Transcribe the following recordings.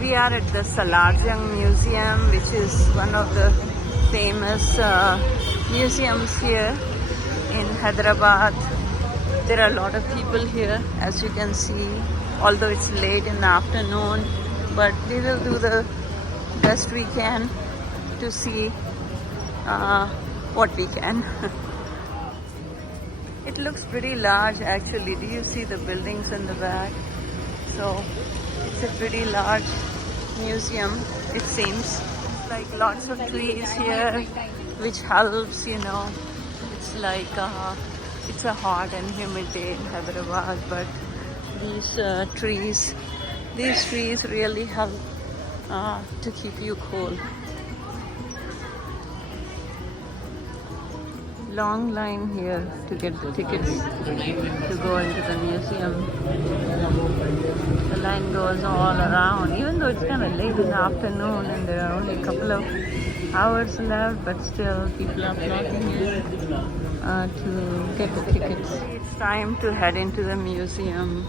We are at the Salar Jung Museum, which is one of the famous museums here in Hyderabad. There are a lot of people here, as you can see, although it's late in the afternoon, but we will do the best we can to see what we can. It looks pretty large actually. Do you see the buildings in the back? So it's a pretty large museum, it seems. Like lots of trees here, which helps, you know. It's like it's a hot and humid day in Hyderabad, but these trees really help to keep you cool. Long line here to get the tickets to go into the museum. The line goes all around, even though it's kind of late in the afternoon and there are only a couple of hours left, but still people are flocking in to get the tickets. It's time to head into the museum.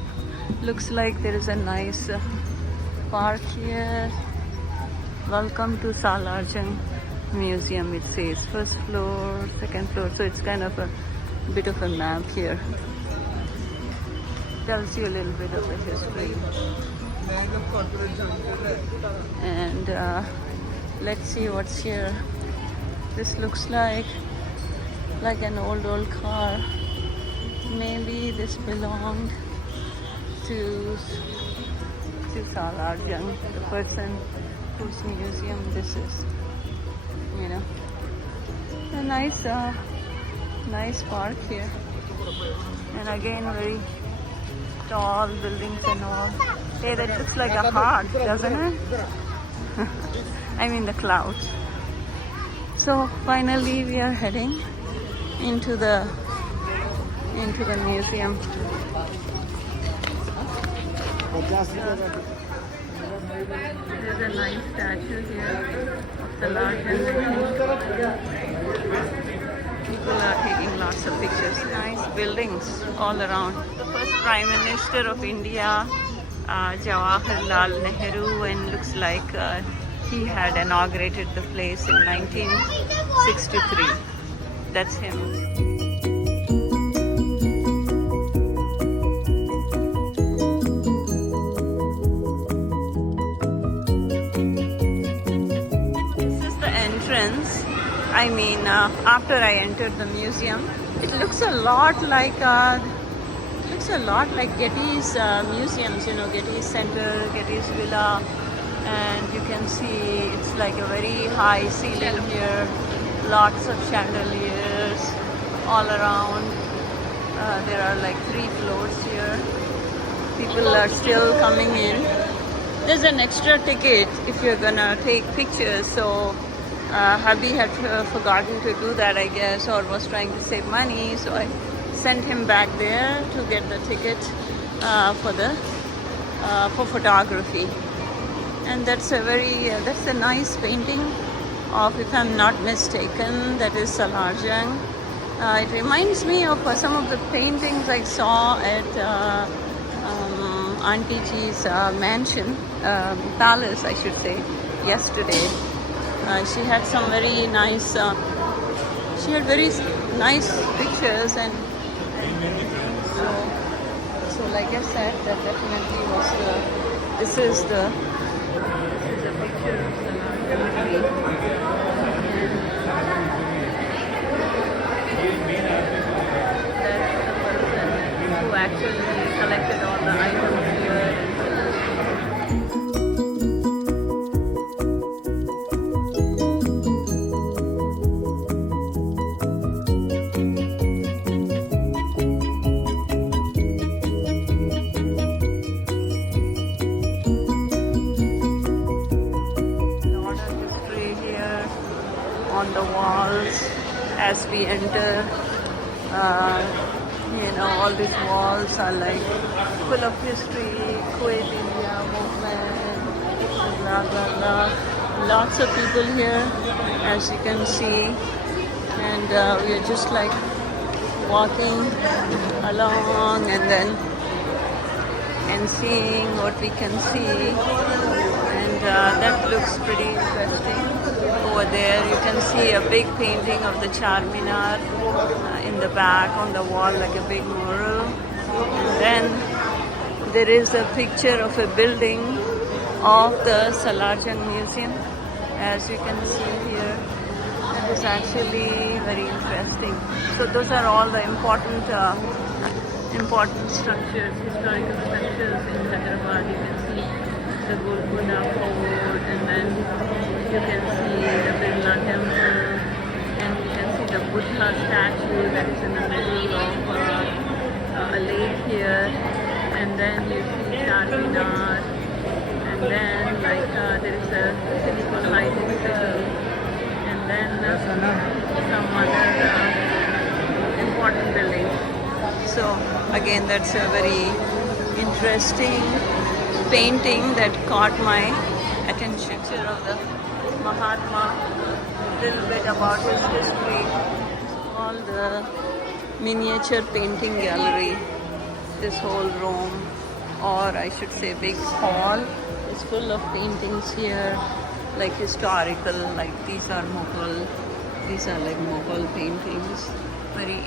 Looks like there is a nice park here. Welcome to Salar Jung Museum, it says. First floor, second floor, so it's kind of a bit of a map here. Tells you a little bit of the history. And let's see what's here. This looks like an old car. Maybe this belonged to Salar Jung, the person whose museum this is. You know, a nice park here, and again very tall buildings and all. Hey, that looks like a heart, doesn't it? I mean the clouds. So finally we are heading into the museum. There's a nice statue here of the Lord. People are taking lots of pictures. Nice buildings all around. The first Prime Minister of India, Jawaharlal Nehru, and looks like he had inaugurated the place in 1963. That's him. I mean, after I entered the museum, it looks a lot like Getty's museums. You know, Getty's Center, Getty's Villa, and you can see it's like a very high ceiling here. Lots of chandeliers all around. There are like 3 floors here. People are still coming in. There's an extra ticket if you're gonna take pictures. So. Hubby had forgotten to do that, I guess, or was trying to save money, so I sent him back there to get the ticket for photography. And that's a nice painting of, if I'm not mistaken, that is Salar Jung. It reminds me of some of the paintings I saw at Auntie G's mansion, palace, I should say, yesterday. She had some very nice. She had very nice pictures, and so like I said, that definitely was the. This is a picture of the tree. That's the person who actually collected all the items here. On the walls as we enter, you know, all these walls are like full of history, Quit India movement, blah blah blah. Lots of people here, as you can see, and we are just like walking along and seeing what we can see. And that looks pretty interesting. Over there you can see a big painting of the Charminar in the back on the wall, like a big mural. And then there is a picture of a building of the Salar Jung Museum, as you can see here. That is actually very interesting. So those are all the important structures, historical structures in Hyderabad. You can see the Golconda Fort, and then you can see the Birla Temple, and you can see the Buddha statue that is in the middle of a lake here, and then you see Charminar, and then there is a city called Hyderabad, and then some other important buildings. So again, that's a very interesting painting that caught my attention. Picture of the Mahatma, a little bit about his history. All the miniature painting gallery, this whole room, or I should say big hall, is full of paintings here, like historical, like these are like Mughal paintings, very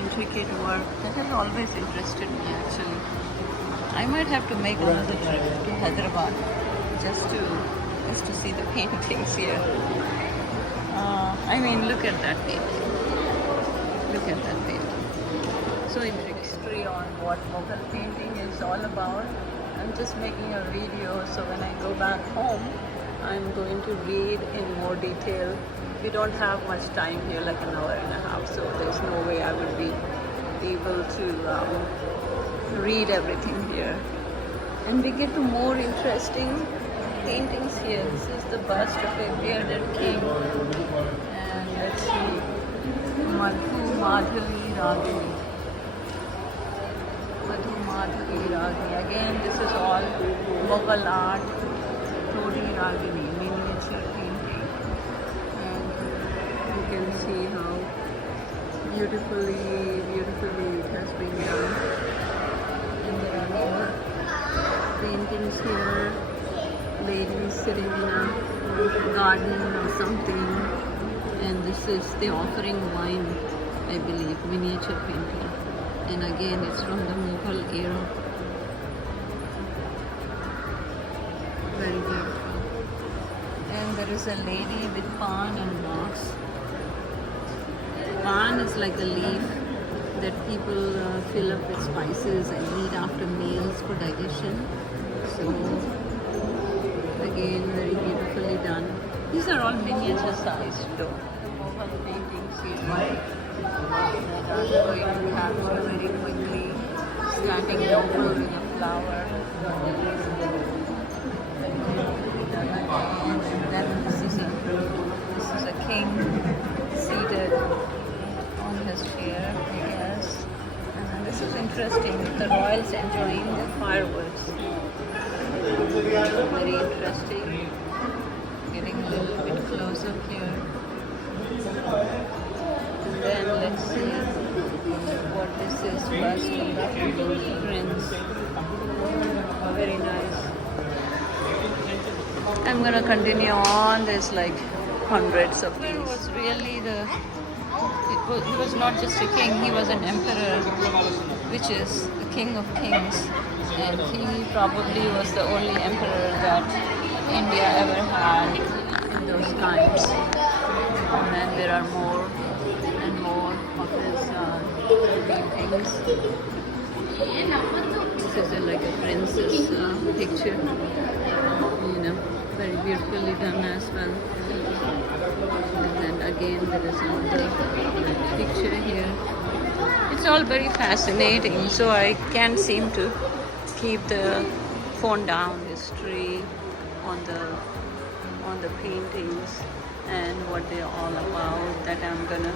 intricate work. That has always interested me actually. I might have to make another trip to Hyderabad just to see the paintings here. I mean, look at that painting. Look at that painting. So intricate. History on what Mughal painting is all about. I'm just making a video, so when I go back home, I'm going to read in more detail. We don't have much time here, like an hour and a half, so there's no way I would be able to read everything here. And we get to more interesting paintings here. This is the bust of a bearded king. And let's see, Madhu Madhavi Ragini. Madhu Madhavi Ragini. Again, this is all Mughal art. Todi Ragini, miniature painting. And you can see how beautifully it has been done. And there are more paintings here. Ladies sitting in a garden or something. And this is the offering wine, I believe, miniature painting. And again, it's from the Mughal era. Very beautiful. And there is a lady with pan and box. Pan is like a leaf that people fill up with spices and eat after meals for digestion. So again, very beautifully done. These are all miniature sized though. The Mughal paintings here that are going to capture very quickly. Standing noble with a flower. And then this is a king seated on his chair, I guess. And this is interesting. The royals enjoying the fireworks. Very interesting. Getting a little bit close up here. And then let's see what this is. Bust of the prince. Very nice. I'm gonna continue on. There's like hundreds of these. Was really he was not just a king, he was an emperor, which is the king of kings. And he probably was the only emperor that India ever had in those times. And then there are more and more of his paintings. This is like a princess picture, very beautifully done as well. And then again there is another picture here. It's all very fascinating, so I can't seem to keep the phone down. History on the paintings and what they're all about, that I'm gonna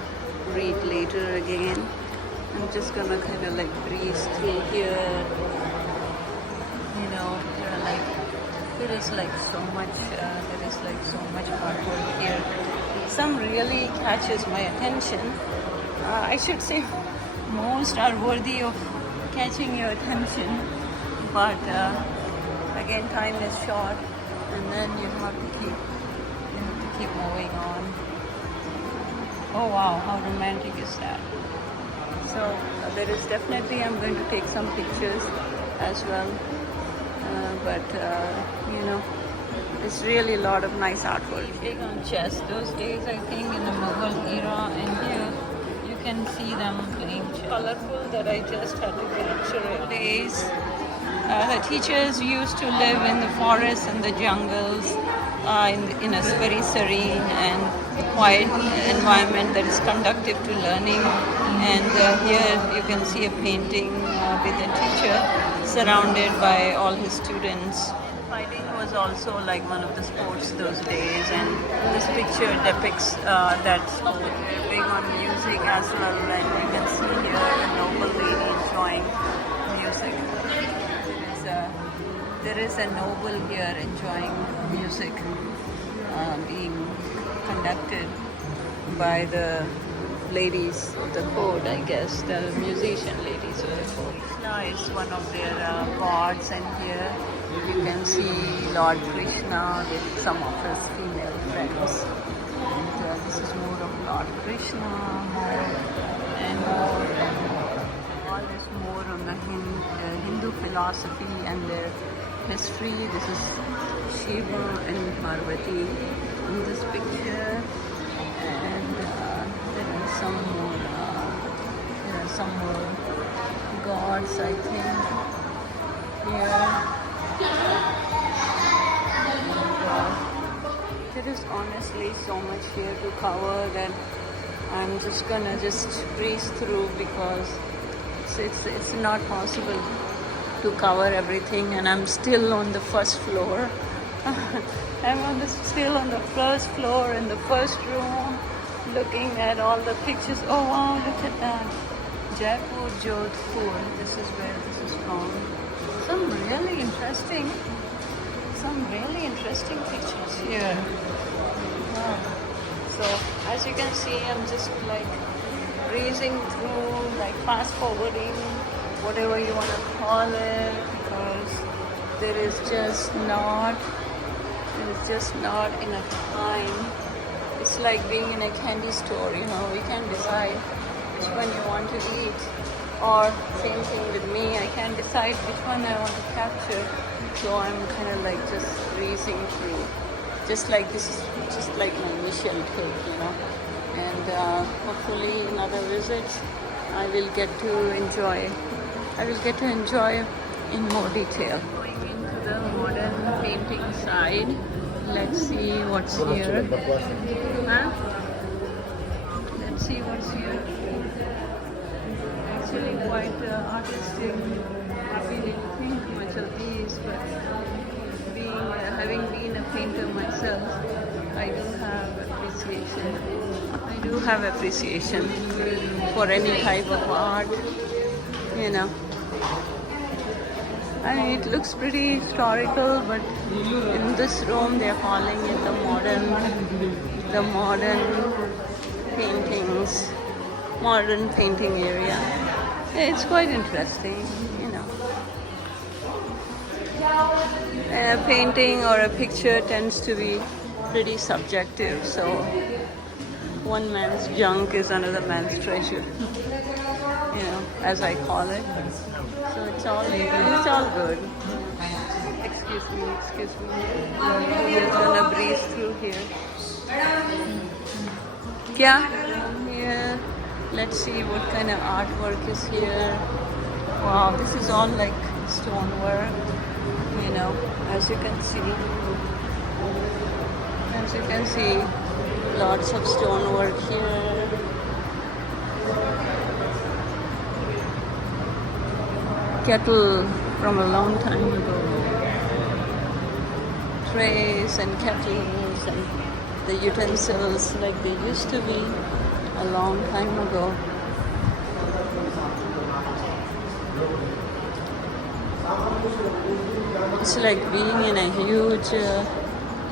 read later again. I'm just gonna kind of like breeze through here. There is like so much artwork here. Some really catches my attention. I should say most are worthy of catching your attention, but again, time is short. and then you have to keep moving on. Oh wow, how romantic is that? So there is definitely, I'm going to take some pictures as well, but you know, it's really a lot of nice artwork. Big on chess. Those days, I think, in the Mughal era, and here you can see them playing chess. Colorful that I just had to capture it. Days, the teachers used to live in the forests and the jungles, in a very serene and quiet environment that is conducive to learning. And here you can see a painting with a teacher surrounded by all his students. Fighting was also like one of the sports those days, and this picture depicts that sport. They're big on music as well, and you can see here a noble lady enjoying music. There is a noble here enjoying music being conducted by the ladies of the court, I guess, the musician ladies of the court. Krishna is one of their gods, and here you can see Lord Krishna with some of his female friends. And this is more of Lord Krishna, and all is more on the Hindu philosophy and their history. This is Shiva and Parvati in this picture, and there are some more gods, I think, here. There is honestly so much here to cover that I'm just gonna breeze through, because it's not possible to cover everything, and I'm still on the first floor. Still on the first floor in the first room, looking at all the pictures. Oh wow, look at that. Jaipur, Jodhpur. This is where this is from. Some really interesting pictures here. Wow. So as you can see, I'm just like breezing through, like fast forwarding, whatever you want to call it, because there is just not enough time. It's like being in a candy store, you know, you can decide which one you want to eat, or same thing with me, I can't decide which one I want to capture, so I'm kind of like just breezing through, just like this is just like my initial take, you know, and hopefully in other visits I will get to enjoy in more detail. Going into the modern painting side, let's see what's here. Let's see what's here. Actually quite artistic. I didn't think much of these, but having been a painter myself, I do have appreciation for any type of art, you know. I mean, it looks pretty historical, but in this room they are calling it the modern painting area. It's quite interesting, you know. A painting or a picture tends to be pretty subjective, so one man's junk is another man's treasure, you know, as I call it. So it's all good. Excuse me. We're gonna breeze through here. Here, let's see what kind of artwork is here. Wow, this is all like stonework, you know, as you can see, lots of stonework here. Kettle from a long time ago. Trays and kettles and the utensils like they used to be a long time ago. It's like being in a huge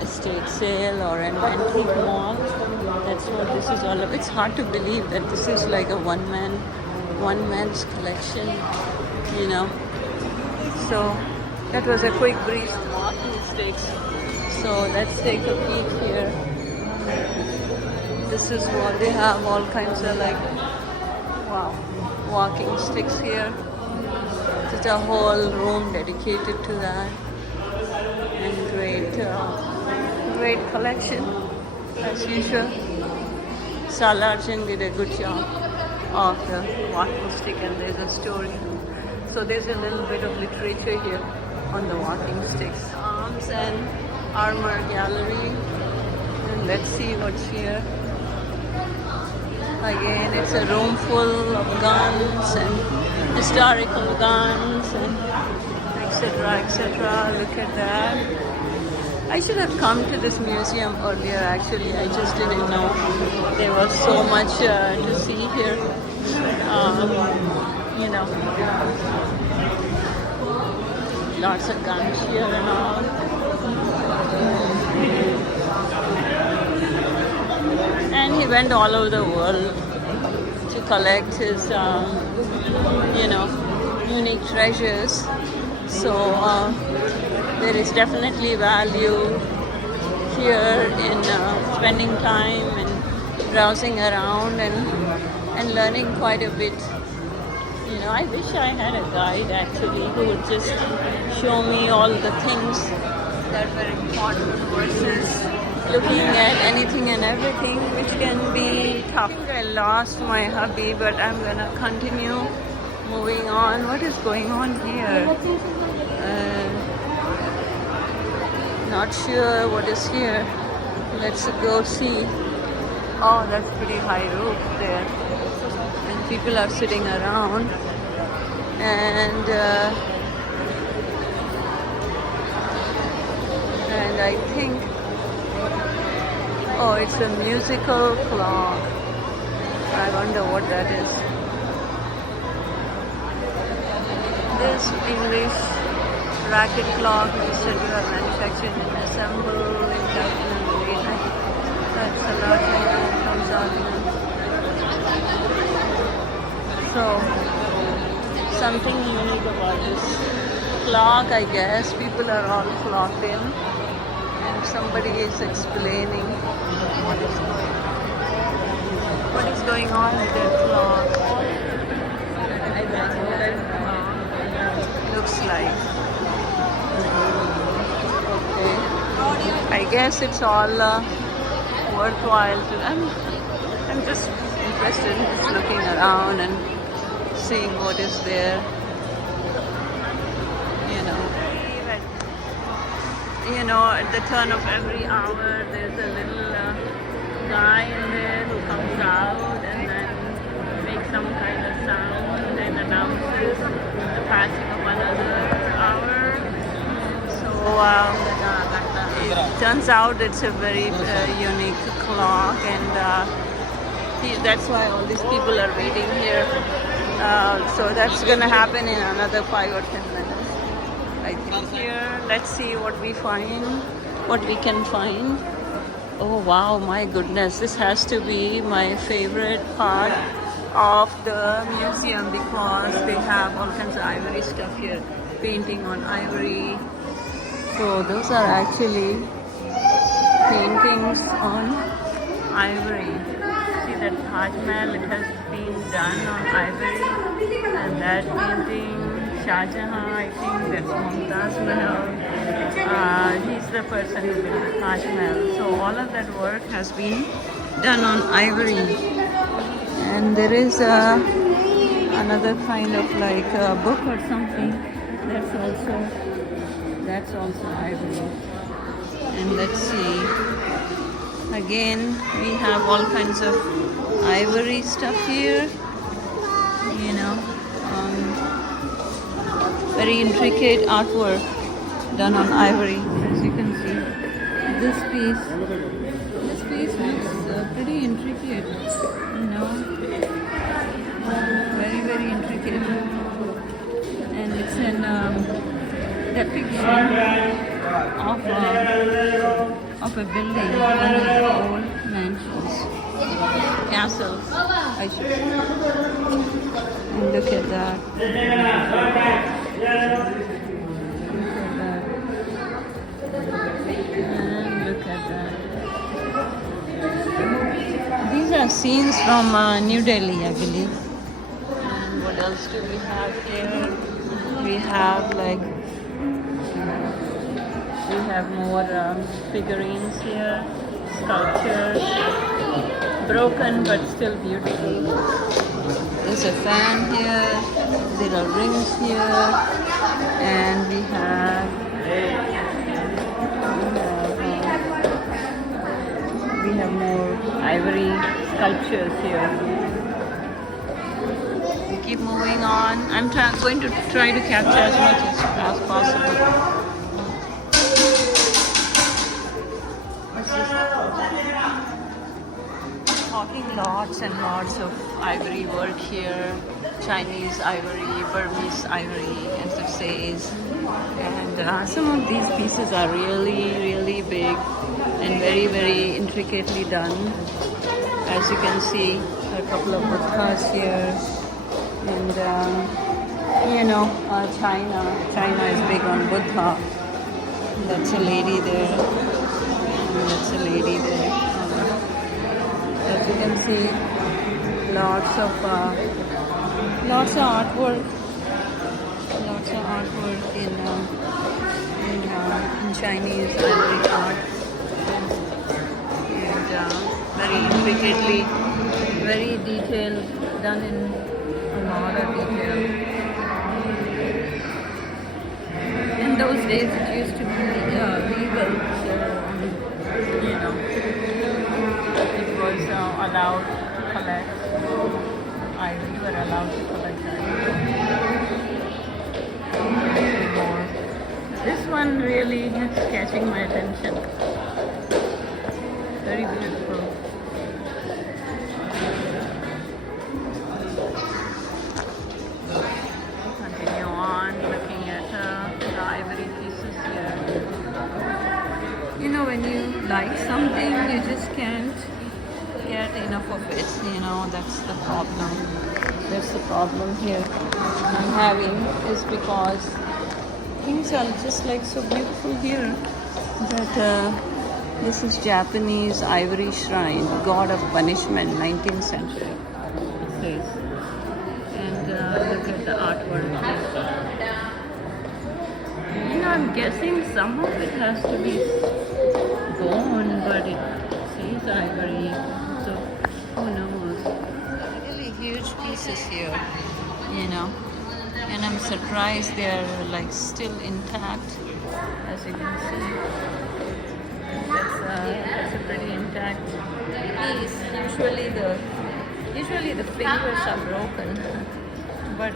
estate sale or an antique mall. That's what this is all about. It's hard to believe that this is like a one man's collection, you know. So that was a quick breeze walk. It takes So let's take a peek here. This is what they have, all kinds of like, wow, walking sticks here. Such a whole room dedicated to that. And great collection as usual. Salar Jung did a good job of the walking stick, and there's a story. So there's a little bit of literature here on the walking sticks. Arms and armor gallery. And let's see what's here. Again, it's a room full of guns and historical guns and etc. etc. Look at that. I should have come to this museum earlier actually. I just didn't know there was so much to see here. You know, lots of guns here and all. And he went all over the world to collect his, you know, unique treasures. So there is definitely value here in spending time and browsing around and learning quite a bit. You know, I wish I had a guide actually who would just show me all the things that were important versus looking at anything and everything, which can be tough. I think I lost my hubby, but I'm gonna continue moving on. What is going on here? Not sure what is here. Let's go see. Oh, that's pretty high roof there. And people are sitting around. And I think, oh, it's a musical clock. I wonder what that is. This English racket clock is said to have manufactured and assembled in China. That's a lot comes out. So something unique about this clock, I guess. People are all clocked in, and somebody is explaining what is going on with their clock. I don't know what it looks like. Okay, I guess it's all worthwhile to. I'm just interested in just looking around and seeing what is there. You know, at the turn of every hour, there's a little guy in there who comes out and then makes some kind of sound and announces the passing of another hour. So it turns out it's a very unique clock, and that's why all these people are waiting here. So that's gonna happen in another 5 or 10 minutes. I think here, let's see what we can find. Oh wow, my goodness, this has to be my favorite part of the museum because they have all kinds of ivory stuff here, painting on ivory. So those are actually paintings on ivory. See that Taj Mahal, it has been done on ivory, and that painting, Shah Jahan, I think that's Mumtaz Mahal. He's the person who built the Taj Mahal. So all of that work has been done on ivory. And there is another kind of like a book or something. That's also ivory. And let's see. Again, we have all kinds of ivory stuff here. You know. Very intricate artwork done on ivory, as you can see. This piece looks pretty intricate, you know, very, very intricate. And it's an depiction of a building, one of the old mansions, castles, I should say. And look at that. Look at that. are scenes from New Delhi, I believe. And what else do we have here? We have like more figurines here, sculptures, broken but still beautiful. There's a fan here. There are rings here, and we have more ivory sculptures here. We keep moving on. I'm going to try to capture as much as possible. Talking lots and lots of ivory work here. Chinese ivory, Burmese ivory, as it says. And some of these pieces are really, really big and very, very intricately done. As you can see, a couple of buddhas here. And China is big on Buddha. That's a lady there. And that's a lady there. As you can see, lots of artwork in Chinese ivory art, and very intricately, very detailed, done in a lot of detail. In those days, it used to be legal, so it was allowed to collect ivory. You were allowed to collect ivory. This one really is catching my attention. Very beautiful. Continue on looking at the ivory pieces here. You know, when you like something, you just can't get enough of it. That's the problem. That's the problem here I'm having, is because things are just like so beautiful here that this is Japanese ivory shrine, god of punishment, 19th century, it says. And look at the artwork here. I'm guessing some of it has to be bone, but it says ivory, so who knows. Really huge pieces here, and I'm surprised they're like still intact, as you can see. That's a pretty intact piece. Usually the fingers are broken, but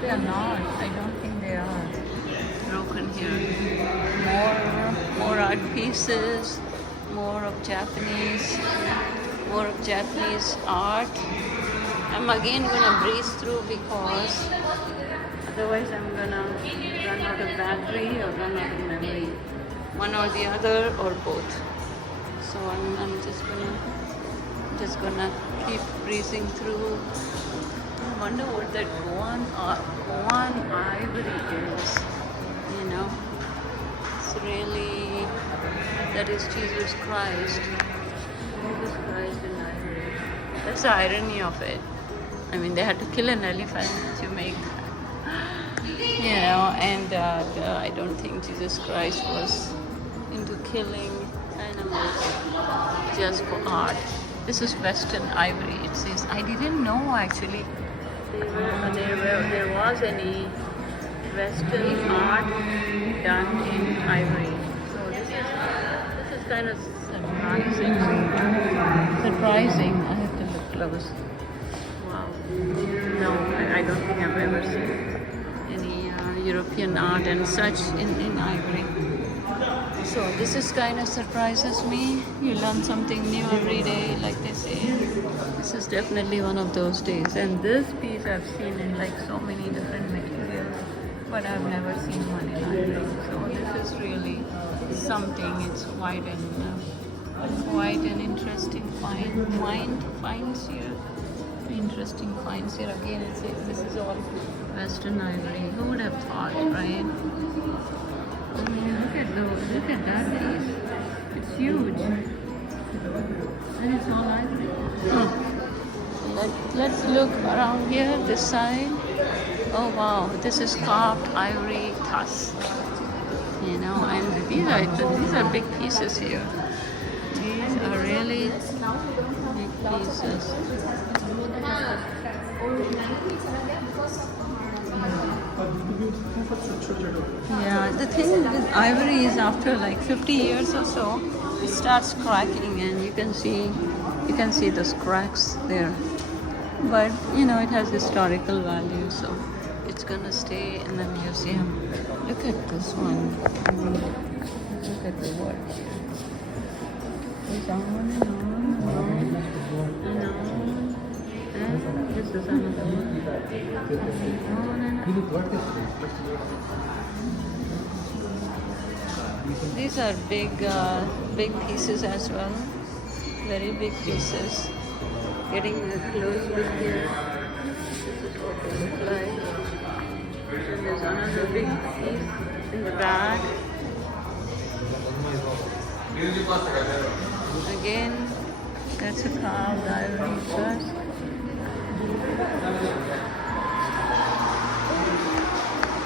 they are not. I don't think they are broken here. More art pieces, more of Japanese art. I'm again gonna breeze through because otherwise I'm gonna run out of battery or run out of memory. One or the other or both. So I'm just gonna keep breezing through. I wonder what that Goan ivory is. It's really, that is Jesus Christ. Jesus Christ in ivory. That's the irony of it. I mean, they had to kill an elephant to make, and I don't think Jesus Christ was into killing animals just for art. This is Western ivory, it says. I didn't know actually there was any Western art done in ivory. So this is kind of surprising. I have to look close. Wow. No, I don't think I've ever seen any European art and such in ivory. So this is kind of surprises me. You learn something new every day, like they say. This is definitely one of those days. And this piece I've seen in like so many different materials, but I've never seen one in ivory. So this is really something. It's quite an interesting finds here. Interesting finds here. Again, it says this is all Western ivory. Who would have thought, right? I mean, look at that piece. It's huge. And it's all ivory. Let's look around here, this side. Oh wow, this is carved ivory tusk. You know, and these are big pieces here. These are really big pieces. Yeah, the thing with ivory is after like 50 years or so, it starts cracking, and you can see those cracks there. But you know, it has historical value, so it's gonna stay in the museum. Look at this one. Look at the work here. It's on and on. And this is another one. On and on. These are big pieces as well. Very big pieces. Getting a close look here. This is what they look like. And there's another big piece in the back. Again, that's a carved ivory tusk.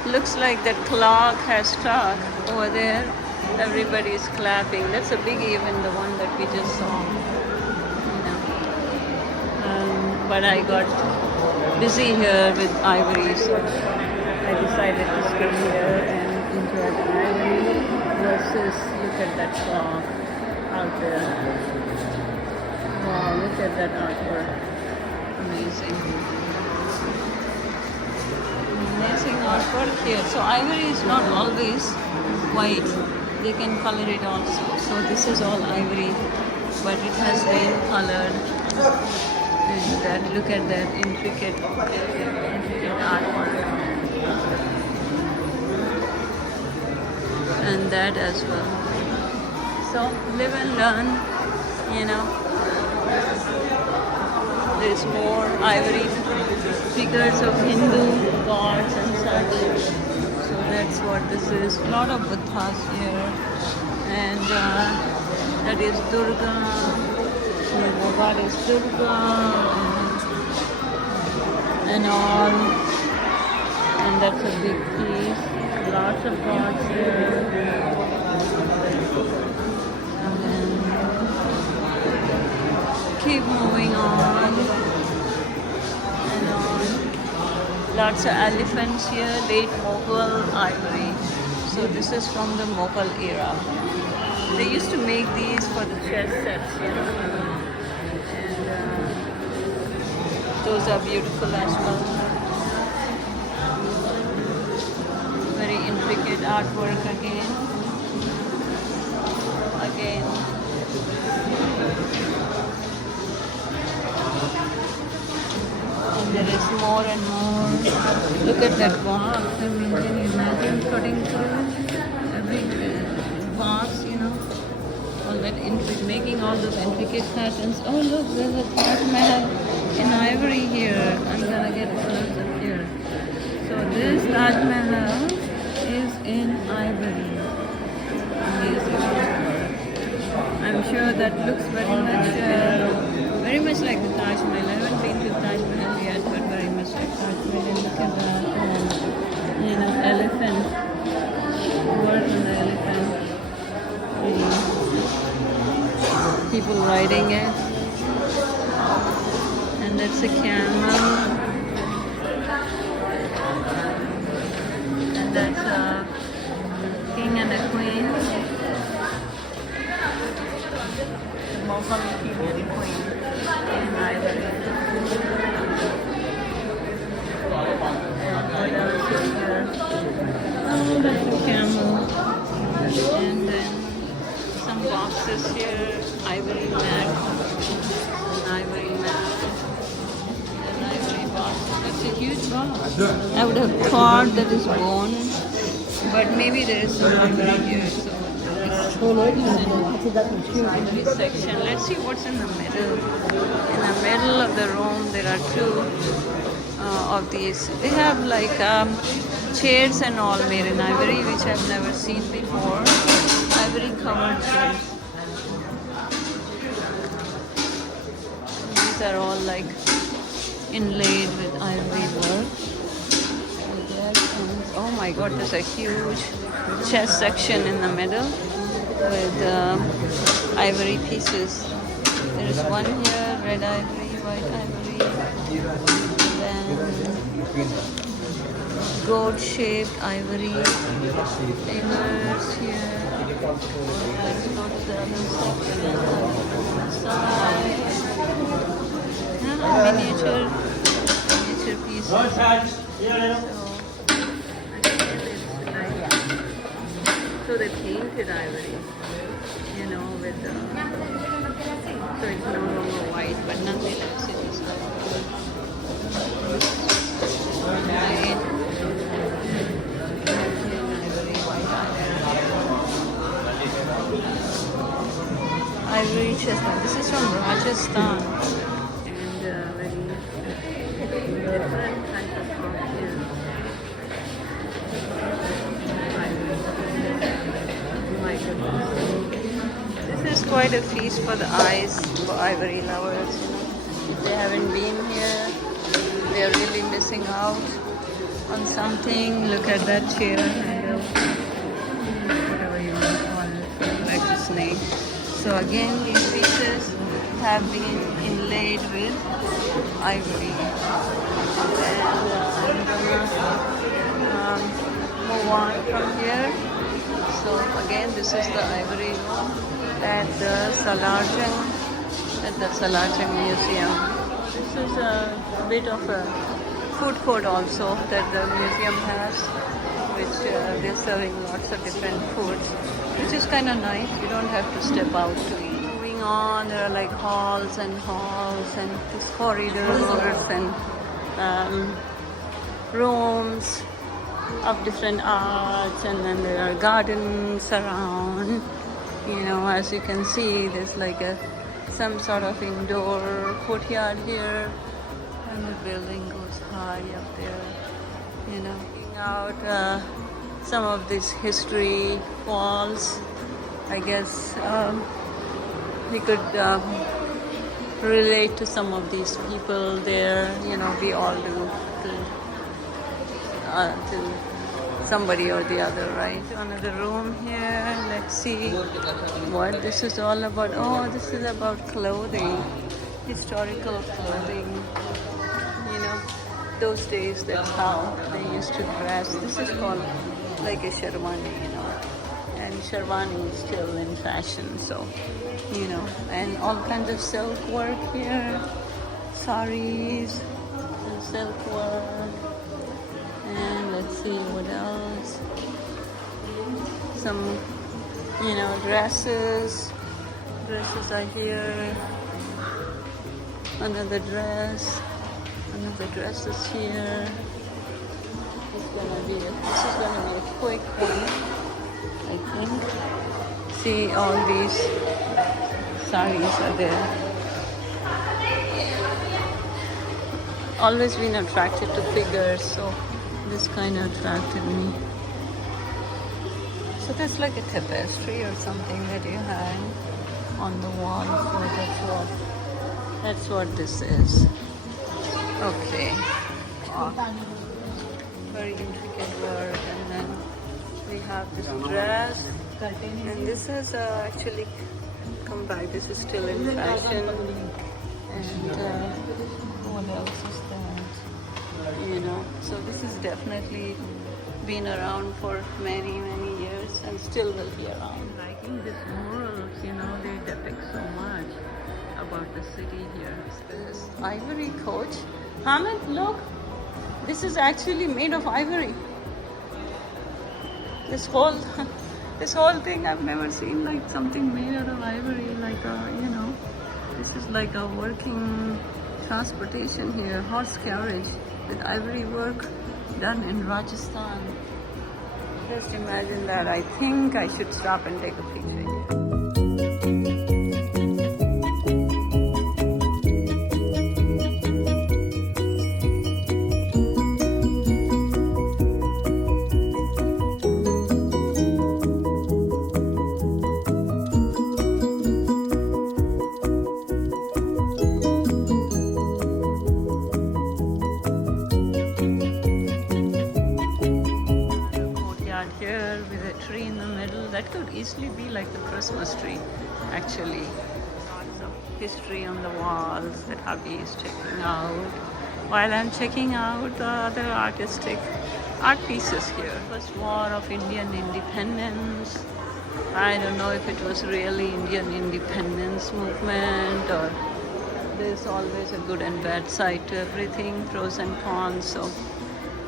Looks like that clock has struck over there. Everybody's clapping. That's a big event, the one that we just saw. But I got busy here with ivory, so I decided to stay here and enjoy the ivory versus look at that clock out there. Wow, look at that artwork. Amazing. Amazing artwork here. So ivory is not always white. They can color it also. So this is all ivory, but it has been colored. And that, look at that intricate artwork. And that as well. So live and learn, you know. There's more ivory figures of Hindu gods and such. So that's what this is. A lot of Buddhas here. And that is Durga. The goddess Durga and all, and that's a big piece. Lots of gods here, and then keep moving on and on. Lots of elephants here, late Mughal ivory. So this is from the Mughal era. They used to make these for the chess sets, you know. Those are beautiful as well. Very intricate artwork again. And there is more and more. Look at that box. I mean, can you imagine cutting through every box, you know? All that making all those intricate patterns. Oh look, there's a Taj Mahal in ivory here. I'm gonna get close up here. So this Taj Mahal is in ivory. Amazing. I'm sure that looks very much like the Taj Mahal. I haven't been to Taj Mahal yet, but very much like Taj Mahal. Look at that. And, you know, elephant. Work on the elephant. People riding it. And that's a camel. And that's a king and a queen. The Mughal king and queen in ivory. And what else is there? Oh, that's a camel. And then some boxes here. Ivory mat. An ivory mat. An ivory box. That's a huge box. I would have thought that is bone, but maybe there is some ivory here. So ivory section. Let's see what's in the middle. In the middle of the room, there are two of these. They have like chairs and all made in ivory, which I've never seen before. Ivory covered chairs. are all like inlaid with ivory work. I guess. And oh my god, there's a huge chest section in the middle with ivory pieces. There is one here, red ivory, white ivory, then goat-shaped ivory figures here. Let's go to the other section. Side. Miniature pieces. So, so they painted ivory, you know, with so it's no longer white, but nonetheless it is ivory chestnut. This is from Rajasthan, and very different kind of rock here. My goodness. This is quite a feast for the eyes for ivory lovers. If they haven't been here, they're really missing out on something. Look at that chair handle. Whatever you want to call it, like a snake. So again, these pieces have been inlaid with ivory. And I'm gonna move on from here. So again, this is the ivory room at the Salar Jung, Museum. This is a bit of a food court also that the museum has, which they're serving lots of different foods, which is kind of nice. You don't have to step out to eat. Moving on, there are like halls and these corridors and rooms of different arts, and then there are gardens around. You know, as you can see, there's like some sort of indoor courtyard here, and the building goes high up there. You know, looking out some of these history walls. I guess we could relate to some of these people there. You know, we all do to somebody or the other, right? Another room here. Let's see what this is all about. Oh, this is about clothing, historical clothing. You know, those days, that's how they used to dress. This is called like a sherwani, you know, and sherwani is still in fashion. So, you know, and all kinds of silk work here, saris and silk work. And let's see what else. Some, you know, dresses. Dresses are here. Another dress. Another dress is here. This is gonna be a quick one, I think. See, all these saris are there. Always been attracted to figures, so this kind of attracted me. So that's like a tapestry or something that you hang on the wall. So that's what this is. Okay. Very intricate work, and then we have this dress, and this is actually come back. This is still in fashion. And what else is that? You know, so this is definitely been around for many years and still will be around. Liking these murals, you know, they depict so much about the city here. This ivory coach. Hamid, look, this is actually made of ivory. This whole thing, I've never seen like something made out of ivory, like a, you know, this is like a working transportation here, horse carriage with ivory work done in Rajasthan. Just imagine that. I think I should stop and take a picture here. be like the Christmas tree, actually. Lots of history on the walls that hubby is checking out. While I'm checking out the other artistic art pieces here. First war of Indian independence. I don't know if it was really Indian independence movement, or there's always a good and bad side to everything, pros and cons. So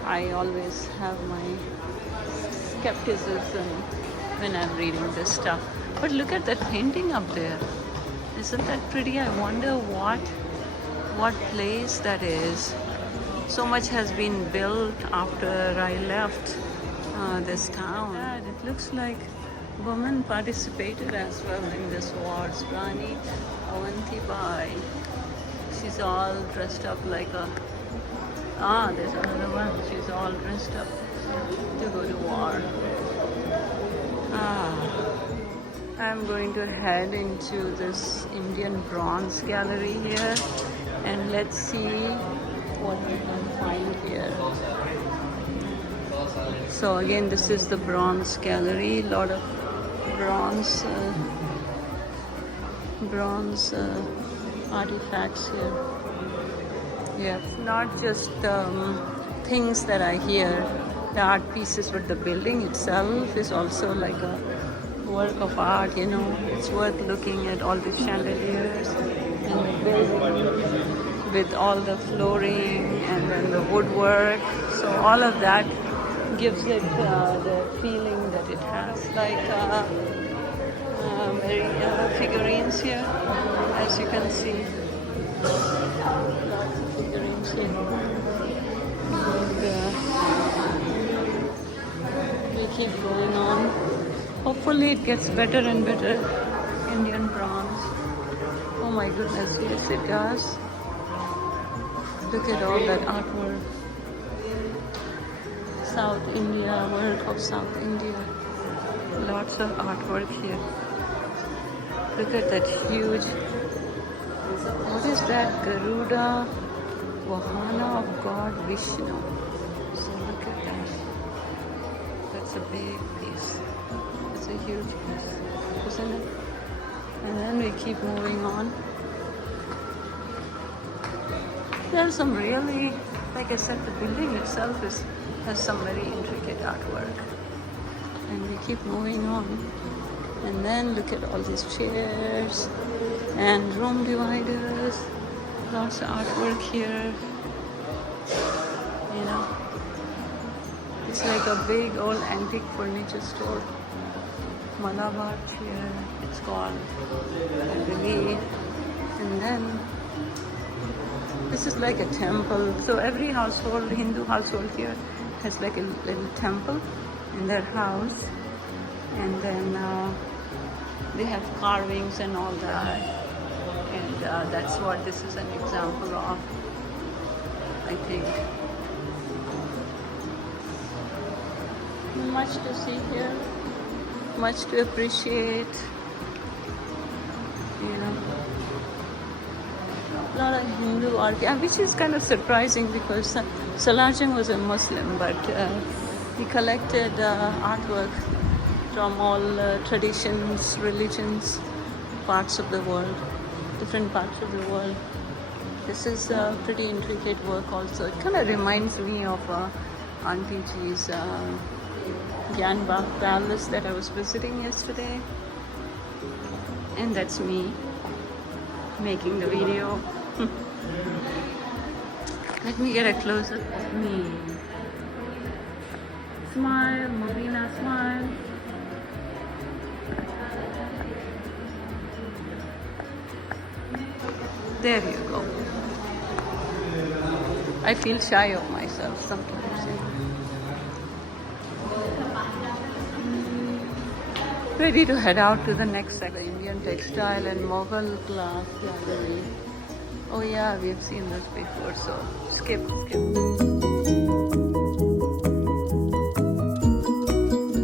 I always have my skepticism when I'm reading this stuff. But look at that painting up there. Isn't that pretty? I wonder what place that is. So much has been built after I left this town. It looks like women participated as well in this war. Rani Avanti Bai. She's all dressed up like a... there's another one. She's all dressed up to go to war. I'm going to head into this Indian bronze gallery here, and let's see what we can find here. So again, this is the bronze gallery. A lot of bronze artifacts here. Yeah, it's not just things that are here, the art pieces, but the building itself is also like a work of art, you know. It's worth looking at all the chandeliers and the building with all the flooring and then the woodwork. So all of that gives it the feeling that it has, like very figurines here, as you can see. Lots of figurines here. And we keep going on. Hopefully it gets better and better. Indian bronze. Oh my goodness, yes it does. Look at all that artwork. South India, work of South India. Lots of artwork here. Look at that huge... What is that? Garuda Vahana of God Vishnu. So look at that. That's a big piece. It's a huge piece, isn't it? And then we keep moving on. There's some really, like I said, the building itself has some very intricate artwork. And we keep moving on. And then look at all these chairs and room dividers. Lots of artwork here. You know, it's like a big old antique furniture store. Malabar chair, it's called, I believe. And then this is like a temple. So every household, Hindu household here, has like a little temple in their house. And then they have carvings and all that. And that's what this is an example of, I think. Much to see here. Much to appreciate, you know. A lot of Hindu art, which is kind of surprising because Salar Jung was a Muslim, but he collected artwork from all traditions, religions, parts of the world, different parts of the world. This is a pretty intricate work also. It kind of reminds me of Auntie Ji's Gyan Bagh Palace that I was visiting yesterday. And that's me making the video. Let me get a close-up of me. Smile, Mubina, smile. There you go. I feel shy of myself sometimes. Ready to head out to the next section, the Indian Textile and Mughal Glass Gallery. Oh yeah, we have seen this before, so skip. This is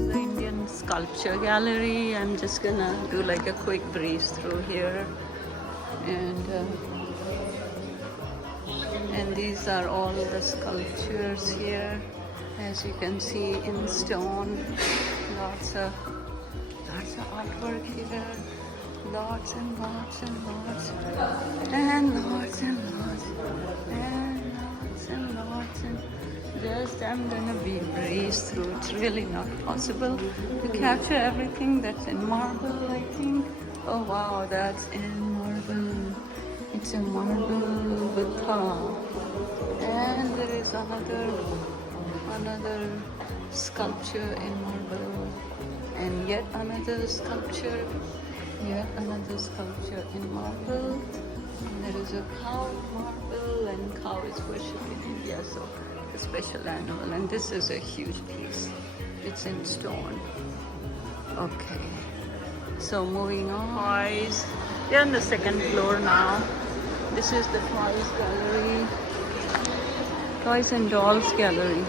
the Indian Sculpture Gallery. I'm just gonna do like a quick breeze through here. And these are all the sculptures here, as you can see, in stone. Lots of the artwork here. Lots and lots and lots. And lots and lots. And lots and lots. And just I'm gonna be breezed through. It's really not possible to capture everything that's in marble, I think. Oh wow, that's in marble. It's a marble Buddha. And there is another sculpture in marble. And yet another sculpture in marble. And there is a cow in marble, and cow is worshipped in India, so it's a special animal. And this is a huge piece. It's in stone. Okay. So moving on. Toys. We're on the second floor now. This is the Toys Gallery. Toys and Dolls Gallery.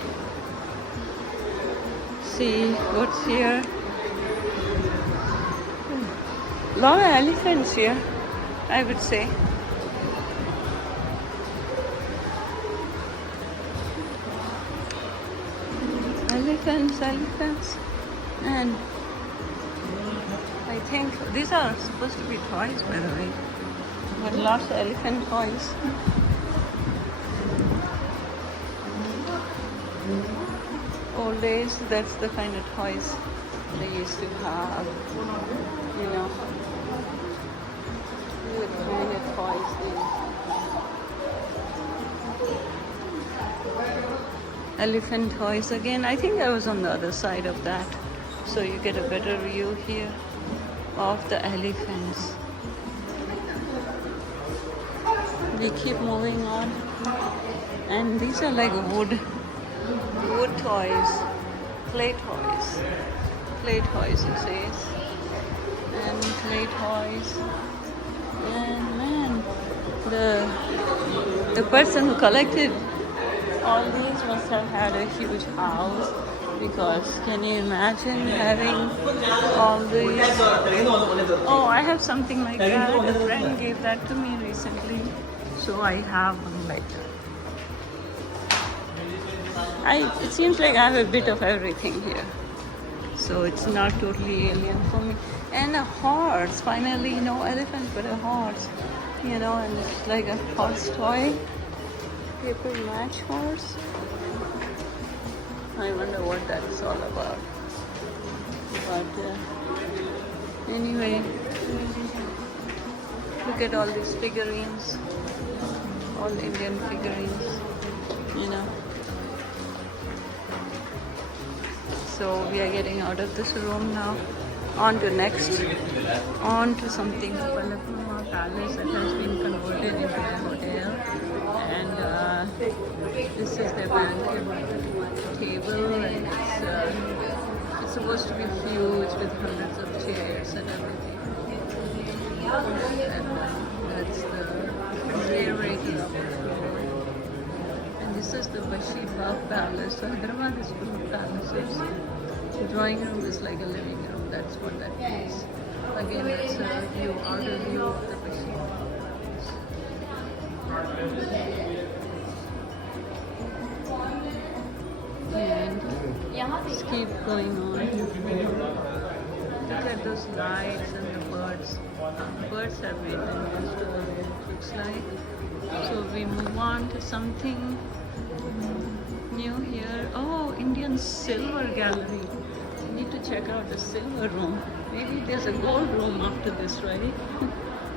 See what's here. A lot of elephants here, I would say. Elephants. And I think these are supposed to be toys, by the way. But lots of elephant toys. Old days, that's the kind of toys they used to have, you know. The kind of toys they... Elephant toys again. I think I was on the other side of that, so you get a better view here of the elephants. We keep moving on, and these are like wood toys, clay toys it says, and clay toys. And man, the person who collected all these must have had a huge house, because can you imagine having all these? Oh, I have something like that. A friend gave that to me recently, so I have one like that. It seems like I have a bit of everything here, so it's not totally alien for me. And a horse, finally, no elephant but a horse, you know, and it's like a horse toy, paper match horse. I wonder what that's all about. But anyway, look at all these figurines, all Indian figurines, you know. So we are getting out of this room now. On to something, Palakuma Palace that has been converted into a hotel. And this is the banquet table, and it's supposed to be huge with hundreds of chairs and everything. And that's the narrator. And this is the Bashiba Palace. So Hyderabad is full of palaces. The drawing room is like a living room. That's what that is. Again, it's a view, outer view of the Bashiba Palace. And just keep going on. Look at those lights and the birds. Birds have made them used to what it looks like. So we move on to something new here. Oh, Indian Silver Gallery. We need to check out the silver room. Maybe there's a gold room after this, right?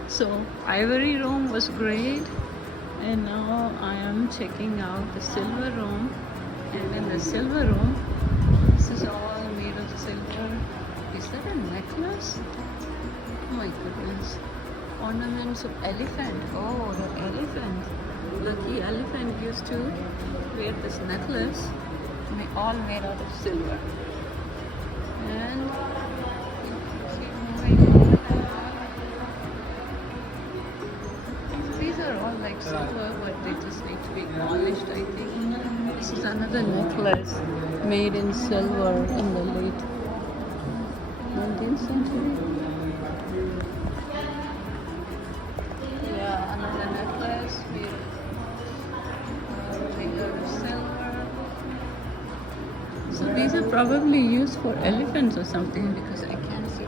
So ivory room was great, and now I am checking out the silver room. And in the silver room, this is all made of silver. Is that a necklace? Oh my goodness. Ornaments of elephant. Oh, the elephant. Lucky elephant used to wear this necklace, all made out of silver. And keep moving on. These are all like silver, but they just need to be polished, I think. This is another necklace made in silver in the late 19th century. Yeah, another necklace made of silver. So these are probably used for elephants or something, because I can't see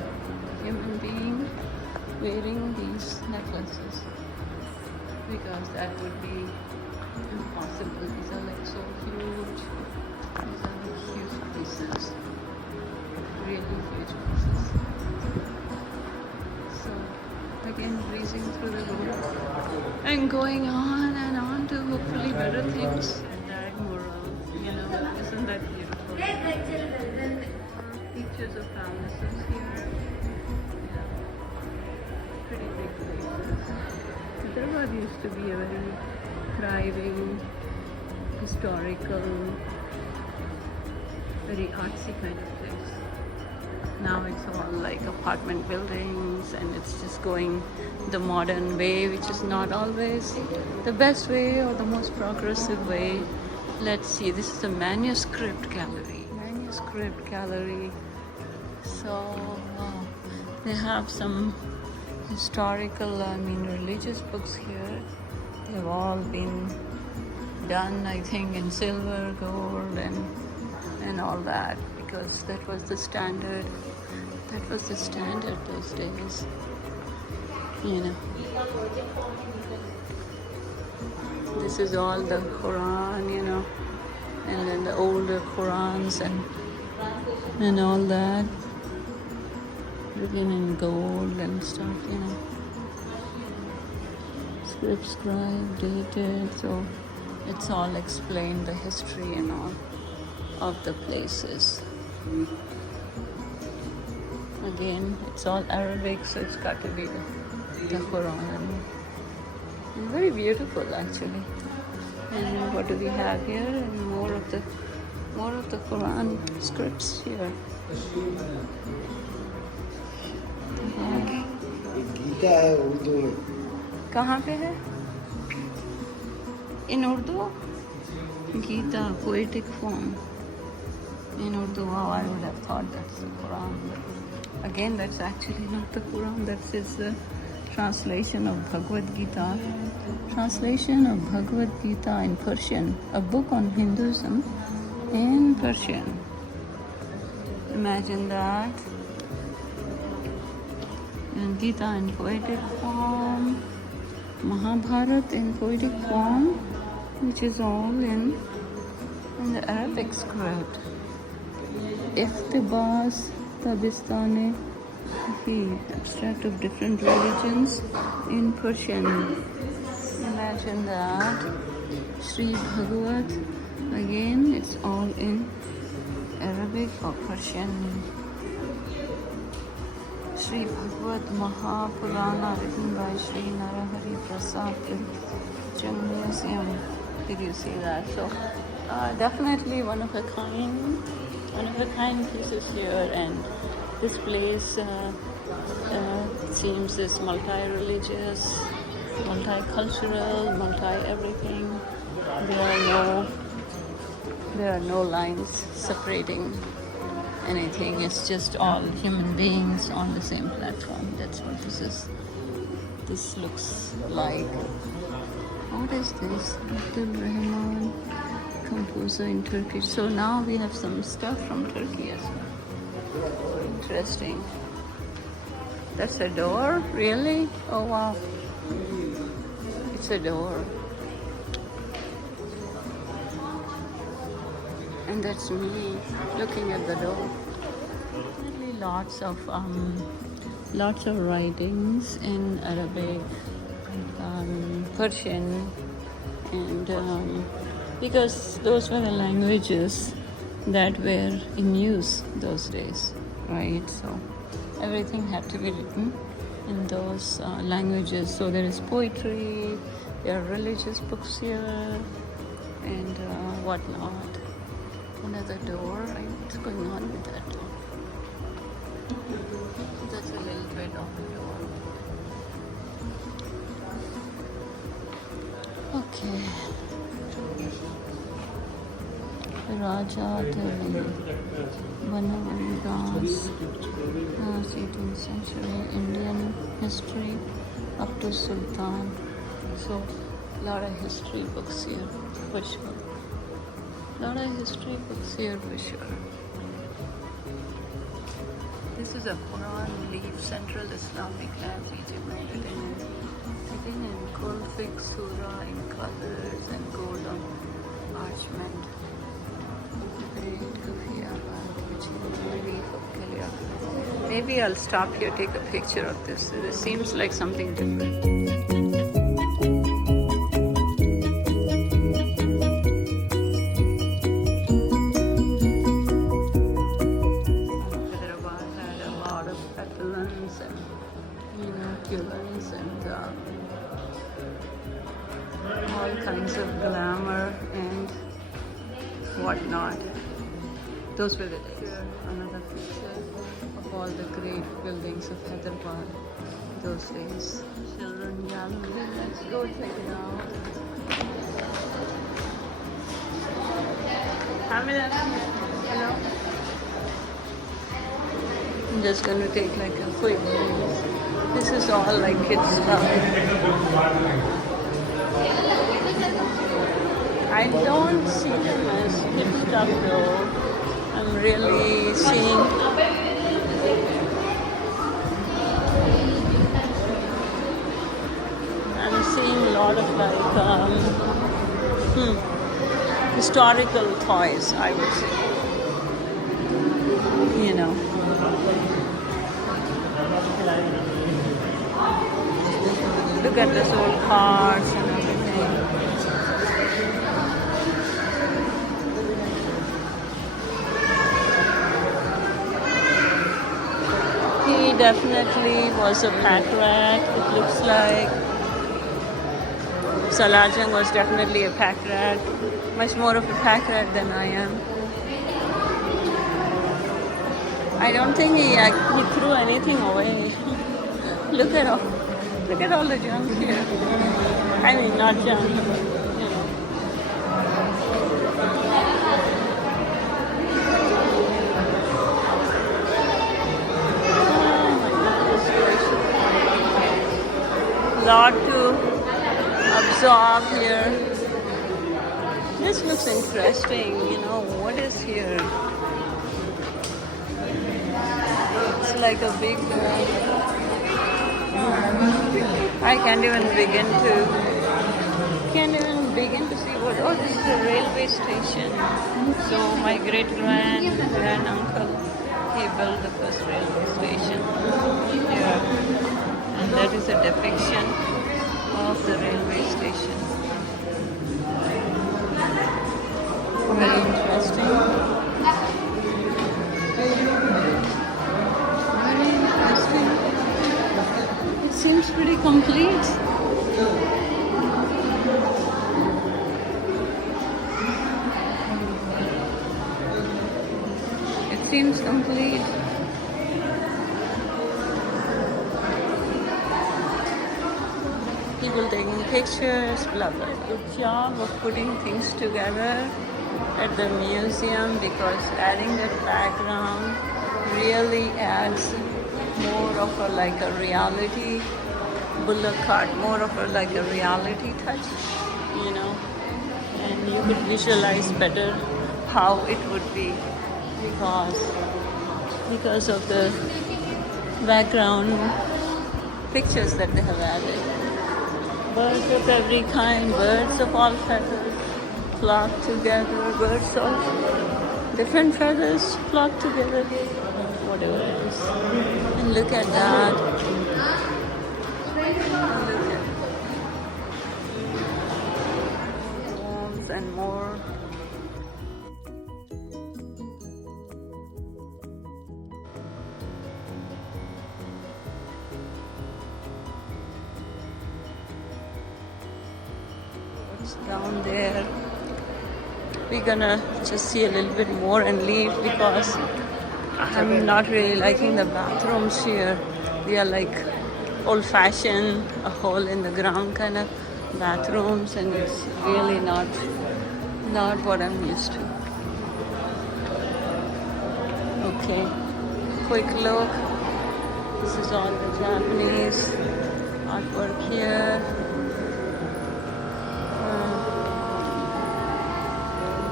wearing these necklaces because that would be impossible. These are like so huge. These are like huge pieces. Really huge pieces. So again breezing through the road and going on and on to hopefully better things. And that mural, you know, isn't that beautiful? Pictures of palaces here. Yeah. Pretty big places. Hyderabad used to be a very thriving, historical, very artsy kind of place. Now it's all like apartment buildings and it's just going the modern way, which is not always the best way or the most progressive way. Let's see, this is the manuscript gallery. Manuscript gallery. So they have some historical, religious books here. They've all been done, I think, in silver, gold, and all that, because that was the standard. That was the standard those days, you know. This is all the Quran, you know, and then the older Qurans and all that, written in gold and stuff, you know. Script, scribe, dated, so it's all explained, the history and all of the places. Again, it's all Arabic, so it's got to be the Quran. And very beautiful, actually. And what do we have here? And more of the Quran scripts here. Gita है उर्दू में. कहाँ पे है? In Urdu? Gita, poetic form. In Urdu, wow, I would have thought that's the Quran. But again, that's actually not the Quran. That's the translation of Bhagavad Gita. Translation of Bhagavad Gita in Persian. A book on Hinduism in Persian. Imagine that. And Gita in poetic form. Mahabharata in poetic form, which is all in the Arabic script. Iqtibas Tabistane, the abstract of different religions in Persian. Imagine that. Sri Bhagavat, again, it's all in Arabic or Persian. Sri Bhagavat Mahapurana, written by Sri Narahari Prasad in Jung Museum. Did you see that? So definitely one of a kind pieces here, and this place seems is multi-religious, multicultural, multi-everything. There are no lines separating anything. It's just all human beings on the same platform. That's what this is. This looks like. What is this? Abdul Rahman, composer in Turkish. So now we have some stuff from Turkey as well. Interesting. That's a door? Really? Oh wow. It's a door. And that's me looking at the door. Really lots of writings in Arabic, Persian, and because those were the languages that were in use those days, right? So everything had to be written in those languages. So there is poetry, there are religious books here, and whatnot. Another door, right? What's going on with that door? That's a little bit of a door. Okay. Raja Delhi, Banavanidas, 18th century Indian history up to Sultan. So, a lot of history books here for sure. Lot of history books here for sure. This is a Quran leaf Central Islamic Labs Egypt Mediterranean. Written in Kulfik Surah in colors and gold on parchment. Maybe I'll stop here, take a picture of this. This seems like something different. Hyderabad had a lot of petalons and opulence and all kinds of glamour and whatnot. Those were the days. Another picture of all the great buildings of Hyderabad those days. Children gathering. Let's go check it out. Hello. I'm just going to take like a quick. This is all like kids stuff. I don't see them as hip stuff though. I'm really seeing a lot of like historical toys, I would say. Look at this old cars and everything. He definitely was a pack rat, it looks like. Salar Jung was definitely a pack rat, much more of a pack rat than I am. I don't think he threw anything away. Look at all the junk here. I mean, not junk. Lot to absorb here. This looks interesting, what is here? It's like a big I can't even begin to see what. Oh, this is a railway station. So my great uncle, he built the first railway station here, and that is a depiction of the railway station. Very interesting. Very interesting. It seems pretty complete. It seems complete. People taking pictures, blah blah blah. Good job of putting things together at the museum, because adding that background really adds more of a reality bullock cart, more of a reality touch, and you could visualize better how it would be because of the background pictures that they have added. Birds of every kind, birds of all feathers flock together, birds of different feathers flock together, whatever it is. And look at that. Homes and more. Down there, we're gonna just see a little bit more and leave, because I'm not really liking the bathrooms here. They are like old-fashioned, a hole in the ground kind of bathrooms, and it's really not what I'm used to. Okay, quick look. This is all the Japanese artwork here.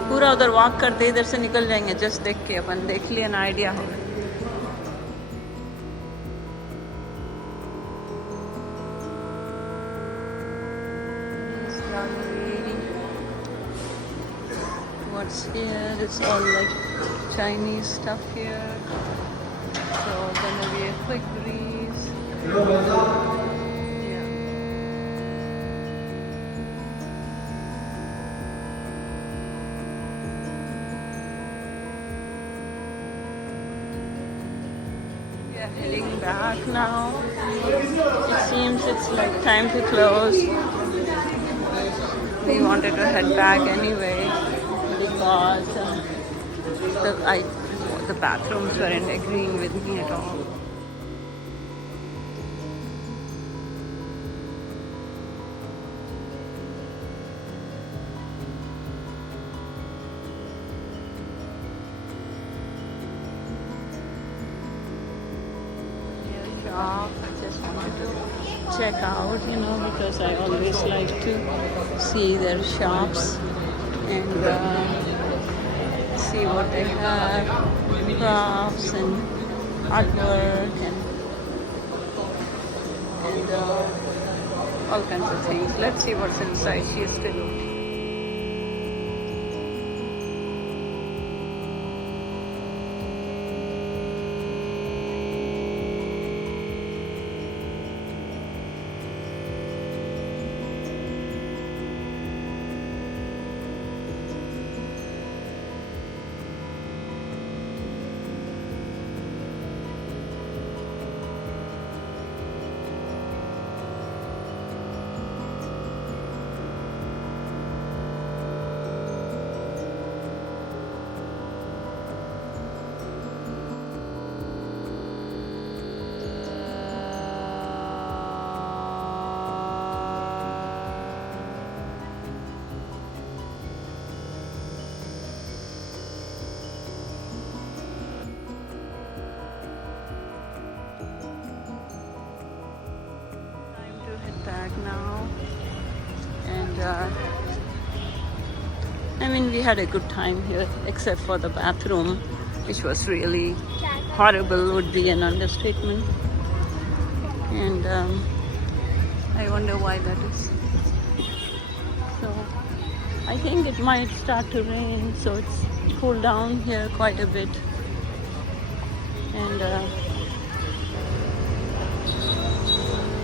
पूरा उधर walk करते इधर से निकल जाएंगे, just देख के अपन देख लिया ना, आइडिया होगा. gallery. What's here? It's all like Chinese stuff here. So gonna be a quick breeze. Yeah. We are heading back now. It seems it's like time to close. We wanted to head back anyway because the bathrooms weren't agreeing with me at all. Shop. I just wanted to check out, because I always like to see their shops and see what they have, crafts and artwork and all kinds of things. Let's see what's inside. She is still open. Back now, and we had a good time here except for the bathroom, which was really horrible would be an understatement, and I wonder why that is. So I think it might start to rain, so it's cooled down here quite a bit, and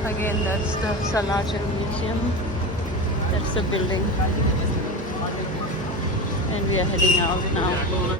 again, that's the Salar Museum. That's the building. And we are heading out now.